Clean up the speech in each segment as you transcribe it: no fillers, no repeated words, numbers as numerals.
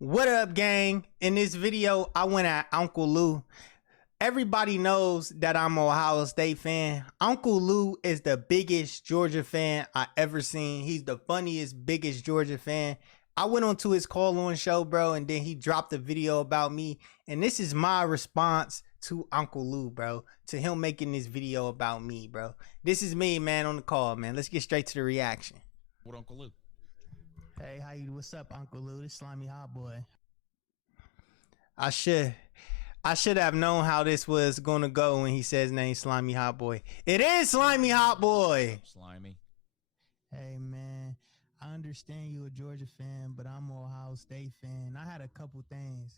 What up, gang? In this video, I went at Uncle Lou. Everybody knows that I'm an Ohio State fan. Uncle Lou is the biggest Georgia fan I ever seen. He's the funniest, biggest Georgia fan. I went onto his call-on show, bro, and then he dropped a video about me. And this is my response to Uncle Lou, bro, to him making this video about me, bro. This is me, man, on the call, man. Let's get straight to the reaction. What, Uncle Lou? Hey, how you? What's up, Uncle Lou? This Slimeyhotboy. I should have known how this was gonna go when he says name Slimeyhotboy. It is Slimeyhotboy. Slimy. Hey, man, I understand you a Georgia fan, but I'm an Ohio State fan. I had a couple things.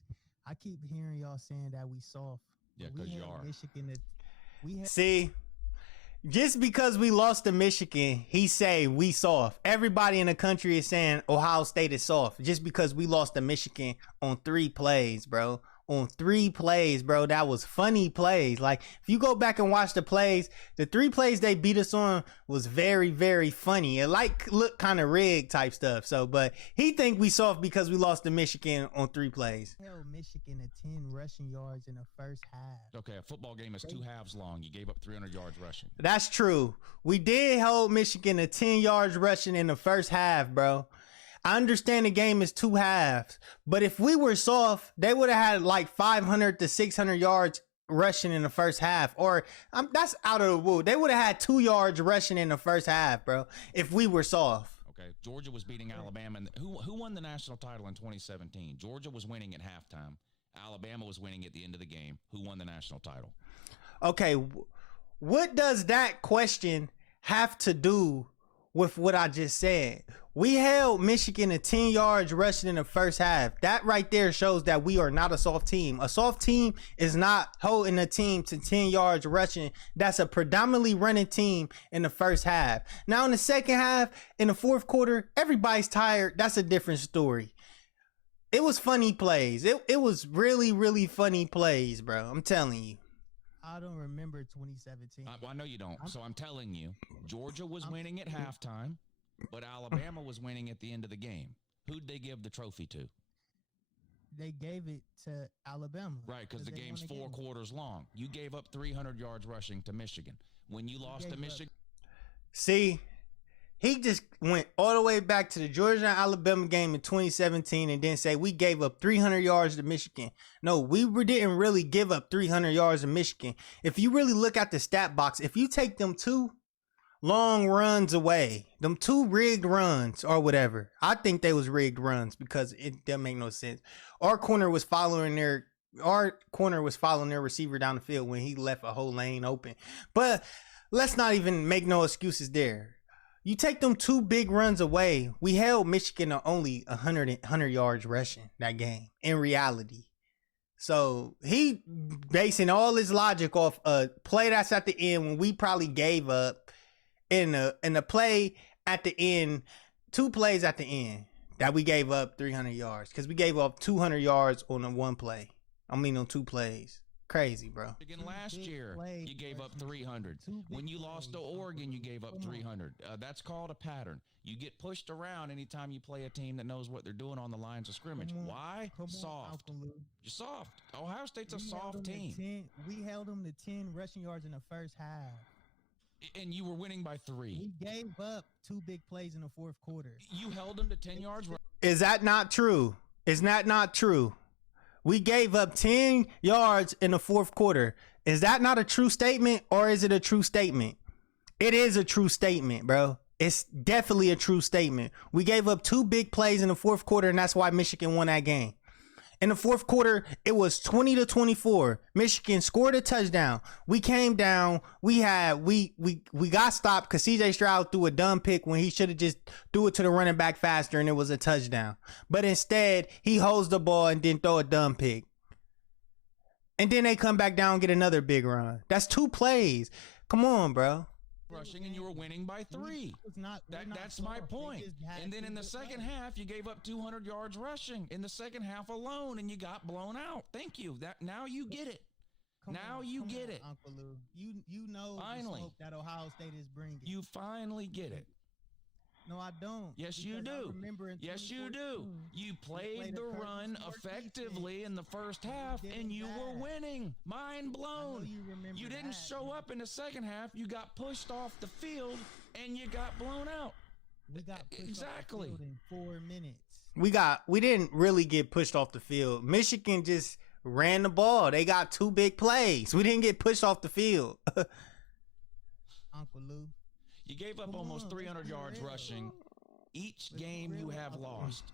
I keep hearing y'all saying that we soft. Yeah, because you are. Michigan. See, just because we lost to Michigan, he say we soft. Everybody in the country is saying Ohio State is soft just because we lost to Michigan on 3 plays, bro. On 3 plays, bro. That was funny plays. Like, if you go back and watch the plays, the 3 plays they beat us on was very, very funny. It looked kind of rigged type stuff. So, but he think we soft because we lost to Michigan on 3 plays. Held Michigan to 10 rushing yards in the first half. Okay, a football game is 2 halves long. You gave up 300 yards rushing. That's true. We did hold Michigan to 10 yards rushing in the first half, bro. I understand the game is 2 halves, but if we were soft, they would have had like 500 to 600 yards rushing in the first half. Or that's out of the woo. They would have had 2 yards rushing in the first half, bro, if we were soft. Okay, Georgia was beating Alabama. And who won the national title in 2017? Georgia was winning at halftime. Alabama was winning at the end of the game. Who won the national title? Okay, what does that question have to do with what I just said? We held Michigan to 10 yards rushing in the first half. That right there shows that we are not a soft team. A soft team is not holding a team to 10 yards rushing. That's a predominantly running team in the first half. Now in the second half, in the fourth quarter, everybody's tired. That's a different story. It was funny plays. It was really, really funny plays, bro. I'm telling you. I don't remember 2017. Well, I know you don't. So I'm telling you, Georgia was winning at halftime, but Alabama was winning at the end of the game. Who'd they give the trophy to? They gave it to Alabama. Right, because the game's 4 quarters long. You gave up 300 yards rushing to Michigan. When you lost to Michigan. See, he just went all the way back to the Georgia-Alabama game in 2017 and then say we gave up 300 yards to Michigan. No, we didn't really give up 300 yards to Michigan. If you really look at the stat box, if you take them 2 long runs away, them 2 rigged runs or whatever, I think they was rigged runs because it doesn't make no sense. Our corner was following their receiver down the field when he left a whole lane open. But let's not even make no excuses there. You take them 2 big runs away. We held Michigan to only 100 yards rushing that game in reality. So he basing all his logic off a play that's at the end when we probably gave up in the play at the end, 2 plays at the end that we gave up 300 yards because we gave up 200 yards on the 1 play. I mean on 2 plays. Crazy, bro. Again, last year, you gave up 300. When you lost to Oregon, you gave up 300. That's called a pattern. You get pushed around anytime you play a team that knows what they're doing on the lines of scrimmage. Why? Soft. You're soft. Ohio State's a soft team. We held them to 10 rushing yards in the first half. And you were winning by 3. We gave up 2 big plays in the fourth quarter. You held them to 10 yards. Is that not true? Is that not true? We gave up 10 yards in the fourth quarter. Is that not a true statement or is it a true statement? It is a true statement, bro. It's definitely a true statement. We gave up 2 big plays in the fourth quarter and that's why Michigan won that game. In the fourth quarter, it was 20-24. Michigan scored a touchdown. We came down. We got stopped because CJ Stroud threw a dumb pick when he should have just threw it to the running back faster and it was a touchdown. But instead, he holds the ball and then throw a dumb pick. And then they come back down and get another big run. That's 2 plays. Come on, bro. Rushing and you were winning by 3. That's my point. And then in the second half, you gave up 200 yards rushing in the second half alone, and you got blown out. Thank you. Now you get it. Now you get it, Uncle Lou. You know finally the smoke that Ohio State is bringing. You finally get it. No, I don't. Yes, you Because I do. remember in Yes, you do. 2014, You played played the a run purpose-smart effectively defense. in the first You half, did and you were that. winning. Mind blown. you remember You didn't that. show up in the second half. You got pushed off the field, and you got blown out. We got pushed Exactly. off the field in 4 minutes. We didn't really get pushed off the field. Michigan just ran the ball. They got 2 big plays. We didn't get pushed off the field. Uncle Lou. You gave up Come almost on, 300 let's be yards real. rushing. Each Let's be game you real, have Uncle Lou. lost.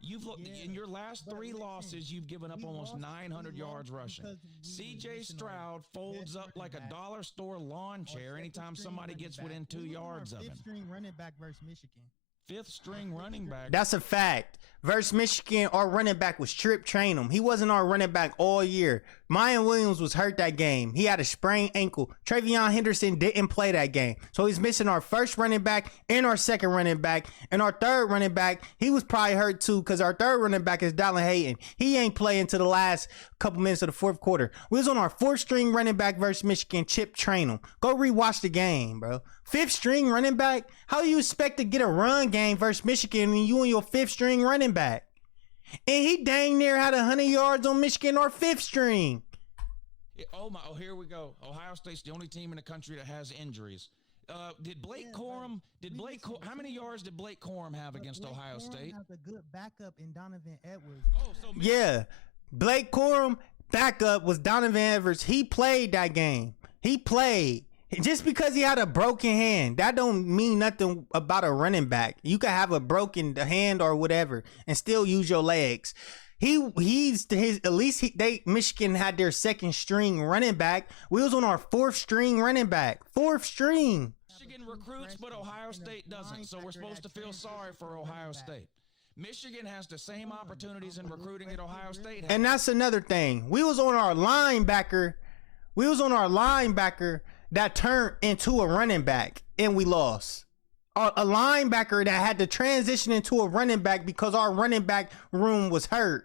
Yeah, In your last but 3 listen, losses, you've given up we almost lost- 900 we yards lost rushing. because we were CJ missing our Stroud folds best up running like a back. dollar store lawn Our chair second anytime string somebody running gets back. within 2 We was on our yards of him. fifth string running back versus Michigan. 5th string running back. That's a fact. Versus Michigan, our running back was strip train him. He wasn't our running back all year. Mayan Williams was hurt that game. He had a sprained ankle. Travion Henderson didn't play that game. So he's missing our first running back and our second running back. And our third running back, he was probably hurt too because our third running back is Dallin Hayden. He ain't playing to the last couple minutes of the fourth quarter. We was on our 4th string running back versus Michigan. Chip train him. Go rewatch the game, bro. 5th string running back? How you expect to get a run game versus Michigan and you and your 5th string running back? And he dang near had 100 yards on Michigan or 5th string. Oh here we go. Ohio State's the only team in the country that has injuries. Did Blake Corum? How many yards did Blake Corum have against Blake Ohio Corum State? has a good backup in Donovan Edwards. Oh, so Yeah. Blake Corum backup was Donovan Edwards. He played that game. He played. Just because he had a broken hand, that don't mean nothing about a running back. You can have a broken hand or whatever and still use your legs. Michigan had their 2nd string running back. We was on our 4th string running back. 4th string. Michigan recruits, but Ohio State doesn't. So we're supposed to feel sorry for Ohio State. Michigan has the same opportunities in recruiting that Ohio State has. And that's another thing. We was on our linebacker that turned into a running back and we lost. A linebacker that had to transition into a running back because our running back room was hurt.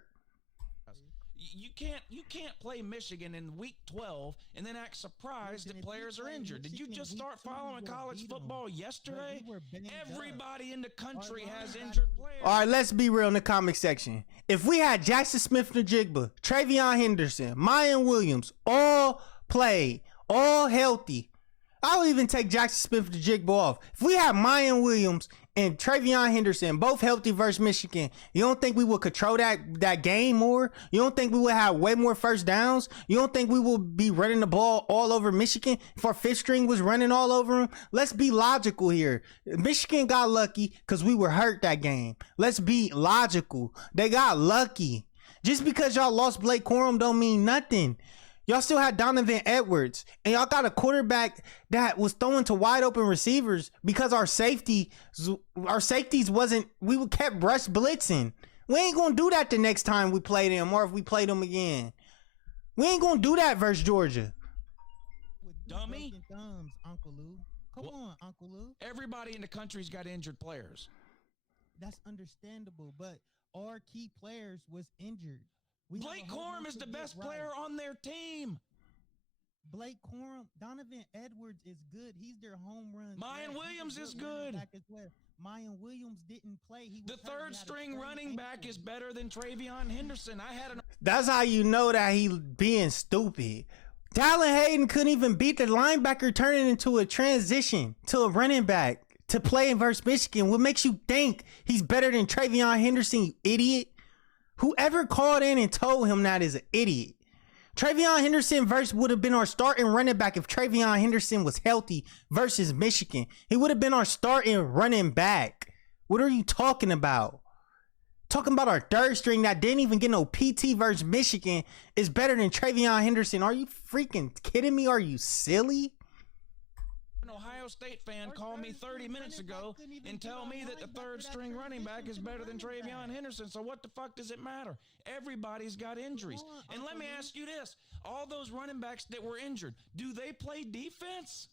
You can't play Michigan in week 12 and then act surprised that players are injured. Did you just start following college football yesterday? Everybody in the country has injured players. All right, let's be real in the comic section. If we had Jackson Smith-Njigba, Travion Henderson, Mayan Williams, all played, all healthy, I'll even take Jackson Smith-Njigba off. If we had Mayan Williams and Travion Henderson both healthy versus Michigan, you don't think we would control that game more? You don't think we would have way more first downs? You don't think we would be running the ball all over Michigan if our 5th string was running all over them? Let's be logical here. Michigan got lucky because we were hurt that game. Let's be logical. They got lucky. Just because y'all lost Blake Corum don't mean nothing. Y'all still had Donovan Edwards, and y'all got a quarterback that was throwing to wide open receivers because our safeties wasn't. We kept rush blitzing. We ain't gonna do that the next time we play them, or if we play them again. We ain't gonna do that versus Georgia. With Dummy. broken thumbs, Uncle Lou. Come on, Uncle Lou. Everybody in the country's got injured players. That's understandable, but our key players was injured. Blake Corum is the best player on their team. Blake Corum, Donovan Edwards is good. He's their home run. Mayan Williams is good. Mayan Williams didn't play. The 3rd string running back is better than Travion Henderson. That's how you know that he being stupid. Dallin Hayden couldn't even beat the linebacker turning into a transition to a running back to play versus Michigan. What makes you think he's better than Travion Henderson, you idiot? Whoever called in and told him that is an idiot. Travion Henderson would have been our starting running back if Travion Henderson was healthy versus Michigan. He would have been our starting running back. What are you talking about? Talking about our 3rd string that didn't even get no PT versus Michigan is better than Travion Henderson. Are you freaking kidding me? Are you silly? An Ohio State fan called me 30 minutes ago and tell me that the 3rd string running back is better than Travion Henderson. So what the fuck does it matter? Everybody's got injuries. And let me ask you this. All those running backs that were injured, do they play defense?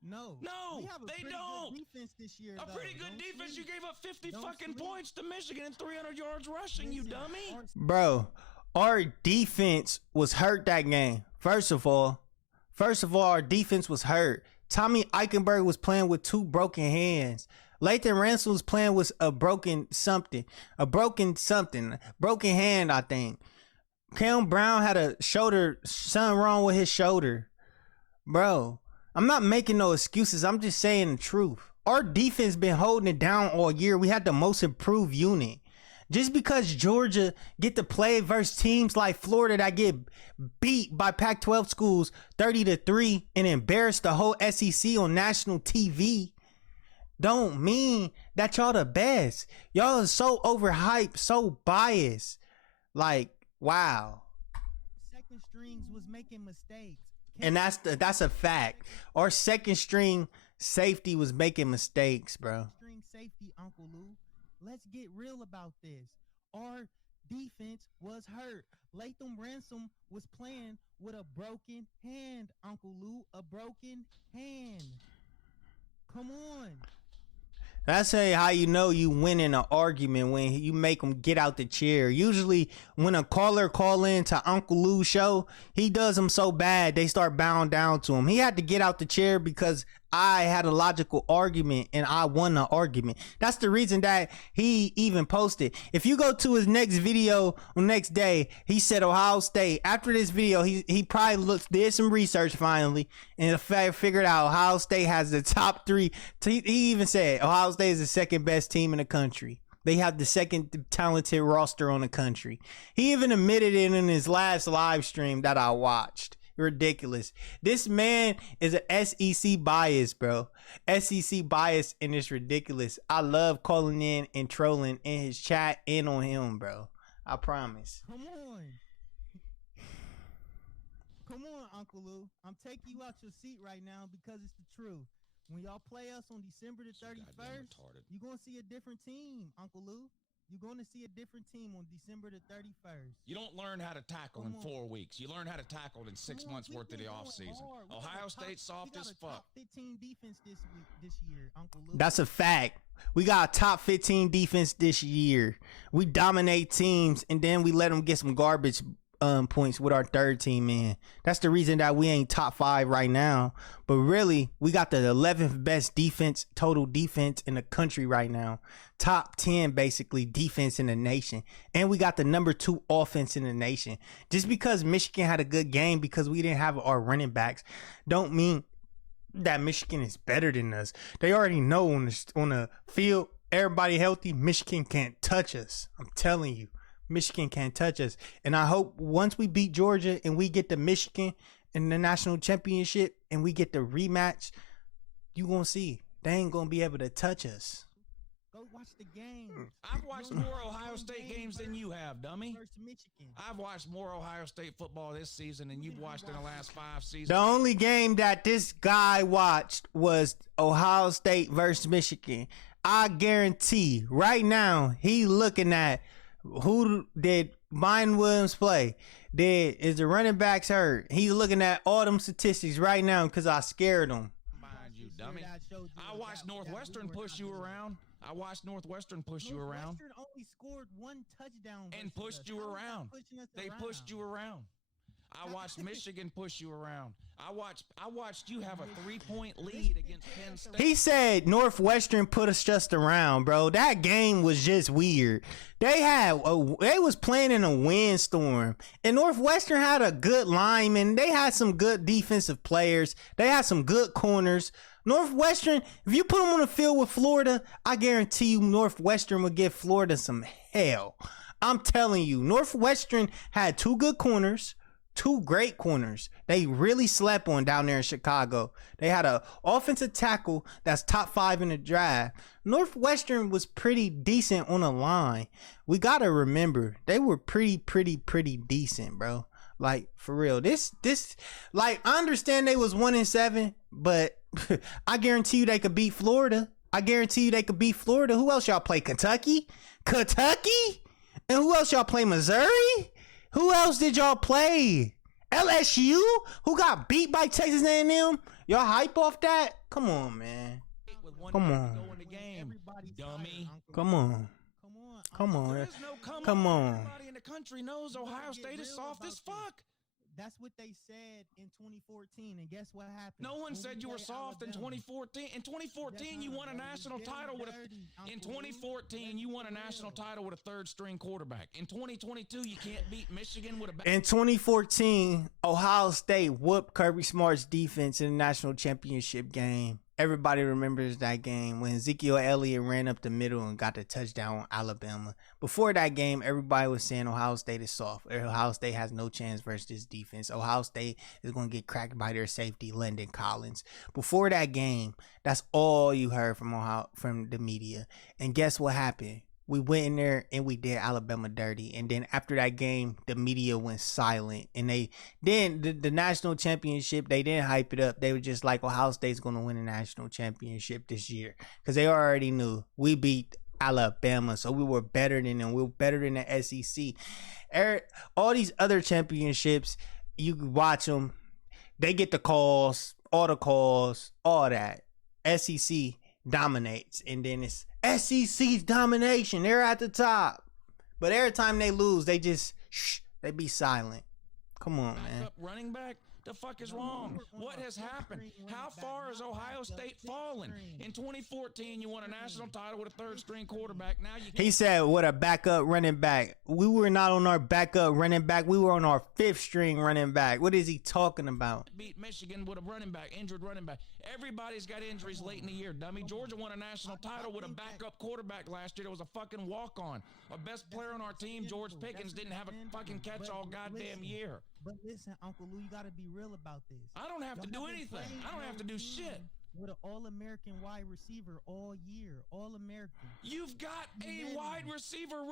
No, they don't. Defense this year, a pretty good defense. You gave up 50 fucking points to Michigan and 300 yards rushing, you dummy. Bro, our defense was hurt that game. First of all, our defense was hurt. Tommy Eichenberg was playing with 2 broken hands. Lathan Ransom was playing with a broken hand, I think. Cam Brown had a something wrong with his shoulder. Bro, I'm not making no excuses. I'm just saying the truth. Our defense been holding it down all year. We had the most improved unit. Just because Georgia get to play versus teams like Florida that get beat by Pac-12 schools 30-3 and embarrass the whole SEC on national TV, don't mean that y'all the best. Y'all are so overhyped, so biased. Like, wow. Second strings was making mistakes. And that's a fact. Our second string safety was making mistakes, bro. String safety, Uncle Lou. Let's get real about this. Our defense was hurt. Lathan Ransom was playing with a broken hand, Uncle Lou. A broken hand. Come on. That's how you know you win in an argument, when you make them get out the chair. Usually when a caller call in to Uncle Lou's show, he does them so bad they start bowing down to him. He had to get out the chair because I had a logical argument and I won the argument. That's the reason that he even posted. If you go to his next video the next day, he said Ohio State. After this video, he probably did some research finally and figured out Ohio State has the top 3. He even said Ohio State is the second best team in the country. They have the second talented roster on the country. He even admitted it in his last live stream that I watched. Ridiculous. This man is an SEC bias, bro. SEC bias, and it's ridiculous. I love calling in and trolling in his chat and on him, bro. I promise. Come on. Come on, Uncle Lou. I'm taking you out your seat right now because it's the truth. When y'all play us on December the 31st, you're going to see a different team, Uncle Lou. You're going to see a different team on December the 31st. You don't learn how to tackle in 4 weeks. You learn how to tackle in 6 months worth of the offseason. Ohio State soft as fuck. Top 15 defense this year, Uncle Lou. That's a fact. We got a top 15 defense this year. We dominate teams, and then we let them get some garbage points with our third team, man. That's the reason that we ain't top 5 right now. But really, we got the 11th best defense, total defense in the country right now. Top 10 basically defense in the nation, and we got the number 2 offense in the nation. Just because Michigan had a good game because we didn't have our running backs don't mean that Michigan is better than us. They already know on the field, everybody healthy, Michigan can't touch us. I'm telling you, Michigan can't touch us. And I hope once we beat Georgia and we get to Michigan in the national championship and we get the rematch, you gonna see they ain't gonna be able to touch us. Go watch the game. I've watched more Ohio State games than you have, dummy. I've watched more Ohio State football this season than you've watched in the last 5 seasons. The only game that this guy watched was Ohio State versus Michigan. I guarantee right now he looking at who did Mine Williams play. Is the running backs hurt? He's looking at all them statistics right now because I scared him. Mind you, dummy. I watched Northwestern push you around. Northwestern only scored 1 touchdown and pushed you around. They pushed you around. I watched Michigan push you around. I watched you have a 3-point lead against Penn State. He said Northwestern put us just around, bro. That game was just weird. They was playing in a windstorm, and Northwestern had a good lineman. They had some good defensive players. They had some good corners. Northwestern, if you put them on the field with Florida, I guarantee you Northwestern would give Florida some hell. I'm telling you, Northwestern had 2 good corners. 2 great corners. They really slept on down there in Chicago. They had an offensive tackle that's top 5 in the draft. Northwestern was pretty decent on the line. We got to remember, they were pretty decent, bro. Like, for real. This, like, I understand they was 1-7, but I guarantee you they could beat Florida. Who else y'all play? Kentucky? And who else y'all play? Missouri? Who else did y'all play? LSU, who got beat by Texas A&M? Y'all hype off that? Come on, man. Come on. Dummy. Come on. There's no come on. Everybody in the country knows Ohio State is soft as fuck. That's what they said in 2014, and guess what happened? No one When said we you were played soft in Alabama. 2014. In 2014, you Yes, won a bro. national It was title with dirty, in Uncle Lou. 2014, Let's you be won a national real. title with a third string quarterback. In 2022, you can't beat Michigan with a In 2014, Ohio State whooped Kirby Smart's defense in the national championship game. Everybody remembers that game when Ezekiel Elliott ran up the middle and got the touchdown on Alabama. Before that game, everybody was saying Ohio State is soft. Ohio State has no chance versus this defense. Ohio State is going to get cracked by their safety, Landon Collins. Before that game, that's all you heard from the media. And guess what happened? We went in there and we did Alabama dirty. And then after that game, the media went silent. And the national championship, they didn't hype it up. They were just like, Ohio State's going to win the national championship this year. Because they already knew we beat Alabama. So we were better than them. We were better than the SEC. All these other championships, you watch them. They get the calls, all that. SEC dominates. And then it's SEC's domination. They're at the top. But every time they lose, they just they be silent. Come on, man. backup running back? The fuck is wrong? What has happened? How far has Ohio State fallen? In 2014, you won a national title with a third string quarterback. Now you He said, what a backup running back. We were not on our backup running back. We were on our fifth string running back. What is he talking about? beat Michigan with a running back, injured running back. Everybody's got injuries late in the year, dummy. Georgia won a national title with a backup quarterback last year. There was a fucking walk-on. Our best player on our team, George Pickens, didn't have a fucking catch-all goddamn year. But listen, Uncle Lou, you got to be real about this. I don't have to Y'all do been anything. playing I don't have to do your shit. team With an All-American wide receiver all year. All-American. You've got a wide receiver.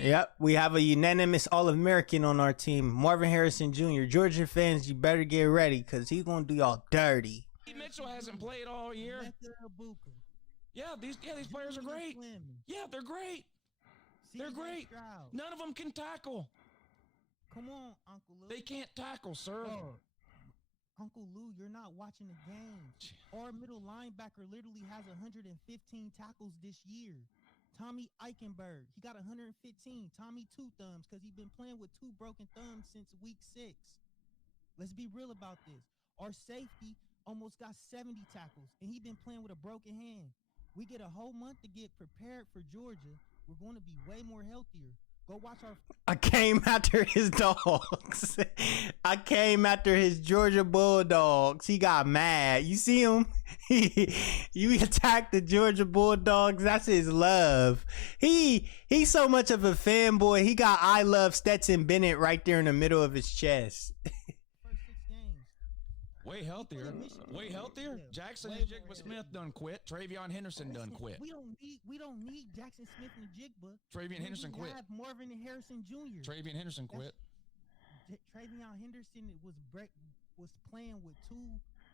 Yep, we have a unanimous All-American on our team, Marvin Harrison Jr. Georgia fans, you better get ready because he's going to do y'all dirty. Mitchell hasn't played all year. Yeah, these players are great. Yeah, they're great. They're great. None of them can tackle. Come on, Uncle Lou. They can't tackle, sir. Oh, Uncle Lou, you're not watching the game. Our middle linebacker literally has 115 tackles this year. Tommy Eichenberg, he got 115. Tommy two thumbs because he's been playing with two broken thumbs since week 6. Let's be real about this. Our safety almost got 70 tackles, and he's been playing with a broken hand. We get a whole month to get prepared for Georgia. We're going to be way more healthier. Go watch our... I came after his dogs. I came after his Georgia Bulldogs. He got mad. You see him? You attacked the Georgia Bulldogs. That's his love. He's so much of a fanboy. He got I love Stetson Bennett right there in the middle of his chest. First 6 games. Way healthier. Way healthier. Yeah. Jackson Way and more Jigba Smith done quit. Travion Henderson done quit. We don't need Jackson Smith and Jigba. Travion Henderson We quit. have Marvin Harrison Jr. Travion Henderson quit. Travion Henderson was playing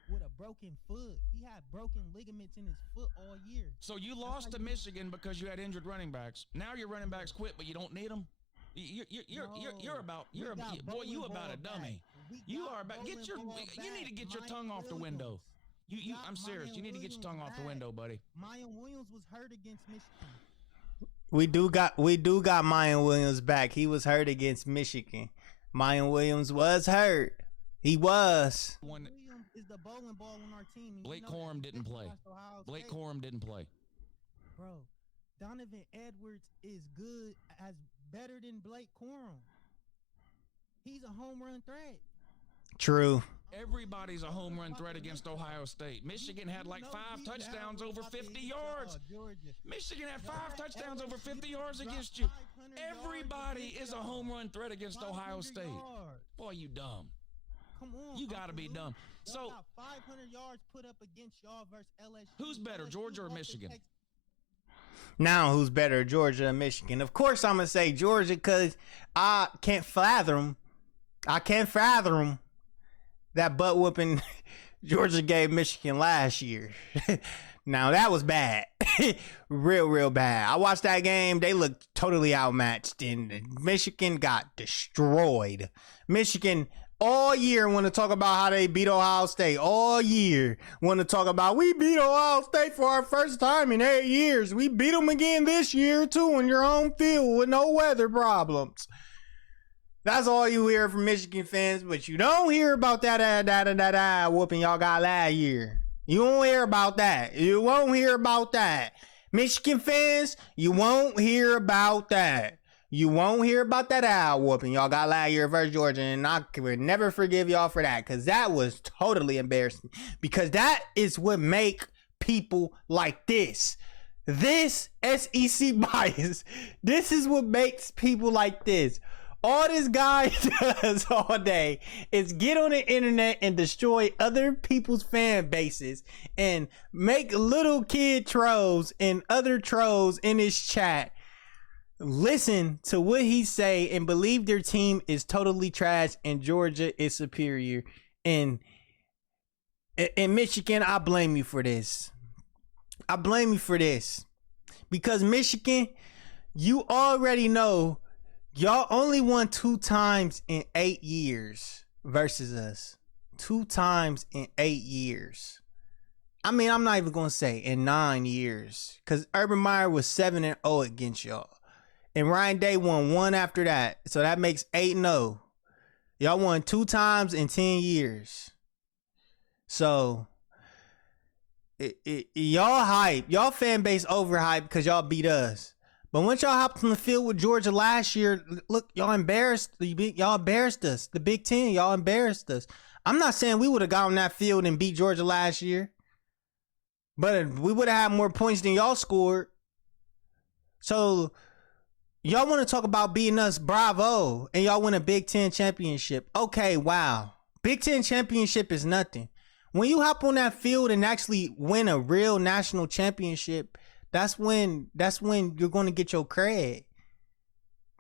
with a broken foot. He had broken ligaments in his foot all year. So you lost to Michigan because you had injured running backs. Now your running backs quit, but you don't need them. You're about a dummy. You are about you need to get your tongue off the window. I'm serious. You need to get your tongue off the window, buddy. Mayan Williams was hurt against Michigan. We do got Mayan Williams back. He was hurt against Michigan. Mayan Williams was hurt. He was. Williams is the bowling ball on our team. Blake Corum didn't play. Blake Corum didn't play. Bro, Donovan Edwards is better than Blake Corum. He's a home run threat. True. Everybody's a home run threat against Ohio State. Michigan had like 5 touchdowns over 50 yards. Michigan had 5 touchdowns over 50 yards against you. Everybody is a home run threat against Ohio State. Boy, you dumb. Come on. You got to be dumb. So, 500 yards put up against y'all versus LSU. Who's better, Georgia or Michigan? Now, who's better, Georgia or Michigan? Of course, I'm going to say Georgia because I can't fathom that butt whooping Georgia gave Michigan last year. Now, that was bad. real bad. I watched that game. They looked totally outmatched, and Michigan got destroyed. Michigan all year want to talk about how they beat Ohio State. All year want to talk about we beat Ohio State for our first time in 8 years. We beat them again this year, too, on your home field with no weather problems. That's all you hear from Michigan fans, but you don't hear about that whooping y'all got last year. You won't hear about that. You won't hear about that. Michigan fans, you won't hear about that. You won't hear about that whooping y'all got last year versus Georgia, and I will never forgive y'all for that, because that was totally embarrassing. Because that is what make people like this SEC bias. This is what makes people like this. All this guy does all day is get on the internet and destroy other people's fan bases and make little kid trolls and other trolls in his chat listen to what he say and believe their team is totally trash and Georgia is superior. And in Michigan, I blame you for this. I blame you for this. Because Michigan, you already know y'all only won 2 times in 8 years versus us. 2 times in 8 years. I mean, I'm not even going to say in 9 years. Because Urban Meyer was 7-0 against y'all. And Ryan Day won 1 after that. So that makes 8-0. Y'all won 2 times in 10 years. So y'all hype. Y'all fan base overhyped because y'all beat us. But once y'all hopped on the field with Georgia last year, look, y'all embarrassed us. The Big Ten, y'all embarrassed us. I'm not saying we would have got on that field and beat Georgia last year, but we would have had more points than y'all scored. So y'all want to talk about beating us, bravo, and y'all win a Big Ten championship. Okay, wow. Big Ten championship is nothing. When you hop on that field and actually win a real national championship, that's when you're going to get your cred.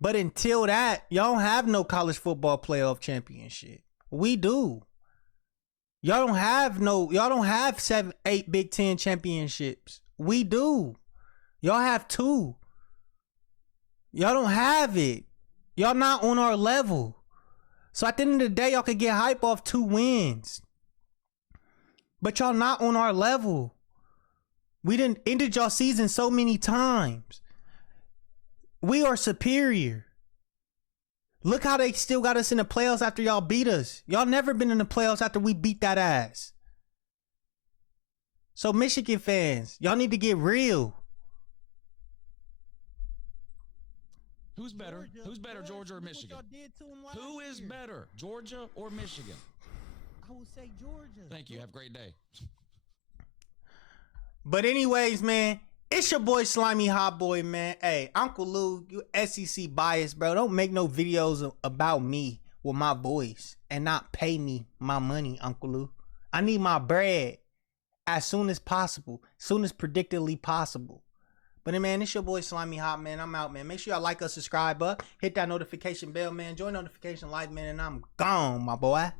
But until that, y'all don't have no college football playoff championship. We do. Y'all don't have 7, 8 Big Ten championships. We do. Y'all have 2. Y'all don't have it. Y'all not on our level. So at the end of the day, y'all could get hype off 2 wins. But y'all not on our level. We didn't ended y'all season so many times. We are superior. Look how they still got us in the playoffs after y'all beat us. Y'all never been in the playoffs after we beat that ass. So Michigan fans, y'all need to get real. Who's better? Who's better, Georgia or Michigan? Who is better, Georgia or Michigan? I would say Georgia. Thank you. Have a great day. But anyways, man, it's your boy Slimeyhotboy, man. Hey, Uncle Lou, you SEC biased, bro. Don't make no videos about me with my voice and not pay me my money, Uncle Lou. I need my bread as soon as possible, soon as predictably possible. But man, it's your boy Slimeyhot, man. I'm out, man. Make sure y'all like us, subscribe up, hit that notification bell, man. Join notification live, man, and I'm gone, my boy.